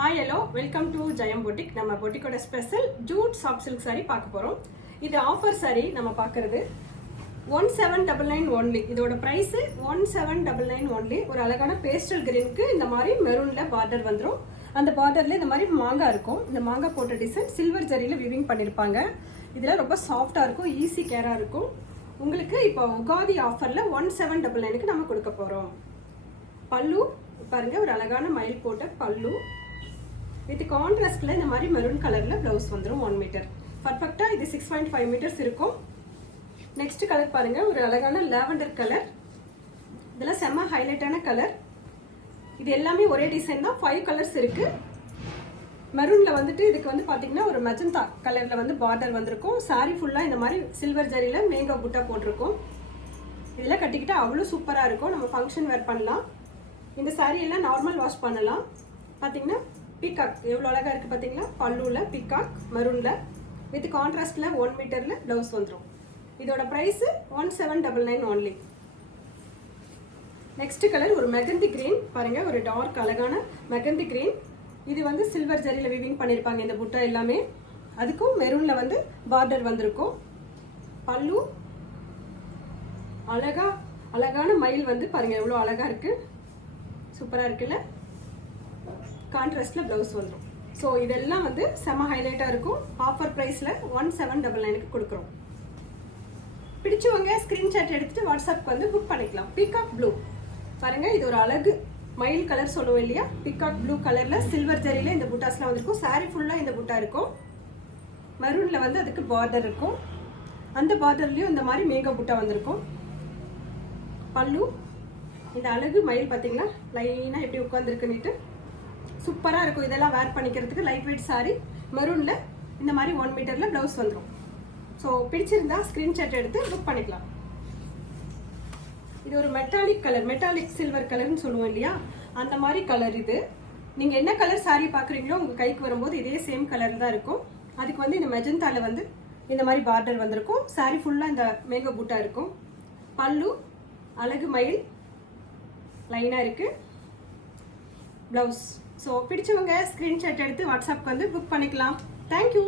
Hi, hello, welcome to Jayam Boutique. நம்ம பொட்டிக்கோட special jute soft silk saree பார்க்க போறோம். இது ஆஃபர் saree நம்ம பார்க்கிறது 1799 only. இதோட பிரைஸ் 1799 only. ஒரு அழகான பேஸ்டல் கிரீனுக்கு இந்த மாதிரி மெரூன்ல பார்டர் வந்துரும். அந்த பார்டர்ல இந்த மாதிரி மாங்கா இருக்கும். இந்த மாங்கா போட்ட டிசைன் சில்வர் ஜரியில வீவிங் பண்ணிருப்பாங்க. இதெல்லாம் ரொம்ப சாஃப்ட்டா இருக்கும், ஈஸி கேரா இருக்கும். உங்களுக்கு இப்போ உகாதி ஆஃபர்ல 1799க்கு நம்ம கொடுக்க போறோம். பல்லு பாருங்க, ஒரு அழகான மயில் போட்ட பல்லு வித் கான்ட்ராஸ்ட்ல இந்த மாதிரி மெரூன் கலர்ல பிளவுஸ் வந்துரும் 1 மீட்டர். பர்ஃபெக்ட்டா இது 6.5 மீட்டர்ஸ் இருக்கும். நெக்ஸ்ட் கலர் பாருங்க, ஒரு அழகான லாவெண்டர் கலர். இதெல்லாம் செம்ம ஹைலைட்டான கலர். இது எல்லாமே ஒரே டிசைன் தான், 5 கலர்ஸ் இருக்கு. மெரூன்ல வந்துட்டு இதுக்கு வந்து பாத்தீங்கன்னா ஒரு மெஜந்தா கலர்ல வந்து பார்டர் வந்திருக்கும். சாரி ஃபுல்லா இந்த மாதிரி சில்வர் ஜரியில மேங்கோ புட்டா போட்டிருக்கும். இதெல்லாம் கட்டிக்கிட்டா அவ்வளவு சூப்பரா இருக்கும். நம்ம ஃபங்க்ஷன் வேர் பண்ணலாம். இந்த சாரி எல்லாம் நார்மல் வாஷ் பண்ணலாம். பாத்தீங்கன்னா பீகாக் எவ்வளவு அழகா இருக்கு பாத்தீங்களா? பல்லுல பீகாக் மெரூன்ல வித் கான்ட்ராஸ்ட்ல 1 மீட்டர்ல பிளவுஸ் வந்துரும். இதோட பிரைஸ் 1799 only. நெக்ஸ்ட் கலர் ஒரு மெகந்தி கிரீன் பாருங்க, ஒரு டார்க் அழகான மெகந்தி கிரீன். இது வந்து சில்வர் ஜரியில வீவிங் பண்ணிருப்பாங்க இந்த புட்டா எல்லாமே. அதுக்கும் மெரூன்ல வந்து பார்டர் வந்திருக்கும். பல்லு அழகான மயில் வந்து பாருங்க எவ்வளவு அழகா இருக்கு, சூப்பரா இருக்குல்ல? கான்ட்ராஸ்ட்ல பிளவுஸ் வந்துரும். ஸோ இதெல்லாம் வந்து செம ஹைலைட்டா இருக்கும். ஆஃபர் பிரைஸ்ல 1799க்கு கொடுக்குறோம். பிடிச்சவங்க ஸ்கிரீன்ஷாட் எடுத்துட்டு வாட்ஸ்அப்க்கு வந்து புக் பண்ணிக்கலாம். பீகாக் ப்ளூ பாருங்க, இது ஒரு அழகு மயில் கலர் சொல்லுவோம் இல்லையா? பீகாக் ப்ளூ கலர்ல சில்வர் ஜரியில இந்த புட்டாஸ்லாம் வந்திருக்கும். சாரி ஃபுல்லா இந்த புட்டா இருக்கும். மெரூன்ல வந்து அதுக்கு பார்டர் இருக்கும். அந்த பார்டர்லயும் இந்த மாதிரி மேங்கோ புட்டா வந்திருக்கும். பல்லு இந்த அழகு மயில் பார்த்தீங்கன்னா லைனா எப்படி உட்காந்துருக்குன்னுட்டு சூப்பரா இருக்கும். இதெல்லாம் வேர் பண்ணிக்கிறதுக்கு லைட் வெயிட் சாரி. மெரூன்ல இந்த மாதிரி 1 மீட்டர்ல பிளவுஸ் வந்துடும். ஸோ பிடிச்சிருந்தா ஸ்கிரீன்ஷாட் எடுத்து புக் பண்ணிக்கலாம். இது ஒரு மெட்டாலிக் கலர், மெட்டாலிக் சில்வர் கலர்னு சொல்லுவோம் இல்லையா? அந்த மாதிரி கலர் இது. நீங்க என்ன கலர் சாரி பாக்குறீங்களோ உங்க கைக்கு வரும்போது இதே சேம் கலர் தான் இருக்கும். அதுக்கு வந்து இந்த மெஜந்தால வந்து இந்த மாதிரி பார்டர் வந்திருக்கும். சாரி ஃபுல்லா இந்த மேங்கோ பூட்டா இருக்கும். பல்லு அழகு மயில் லைனா இருக்கு. பிளவுஸ். ஸோ பிடிச்சவங்க ஸ்கிரீன்ஷாட் எடுத்து வாட்ஸ்அப்க்கு வந்து புக் பண்ணிக்கலாம். தேங்க்யூ.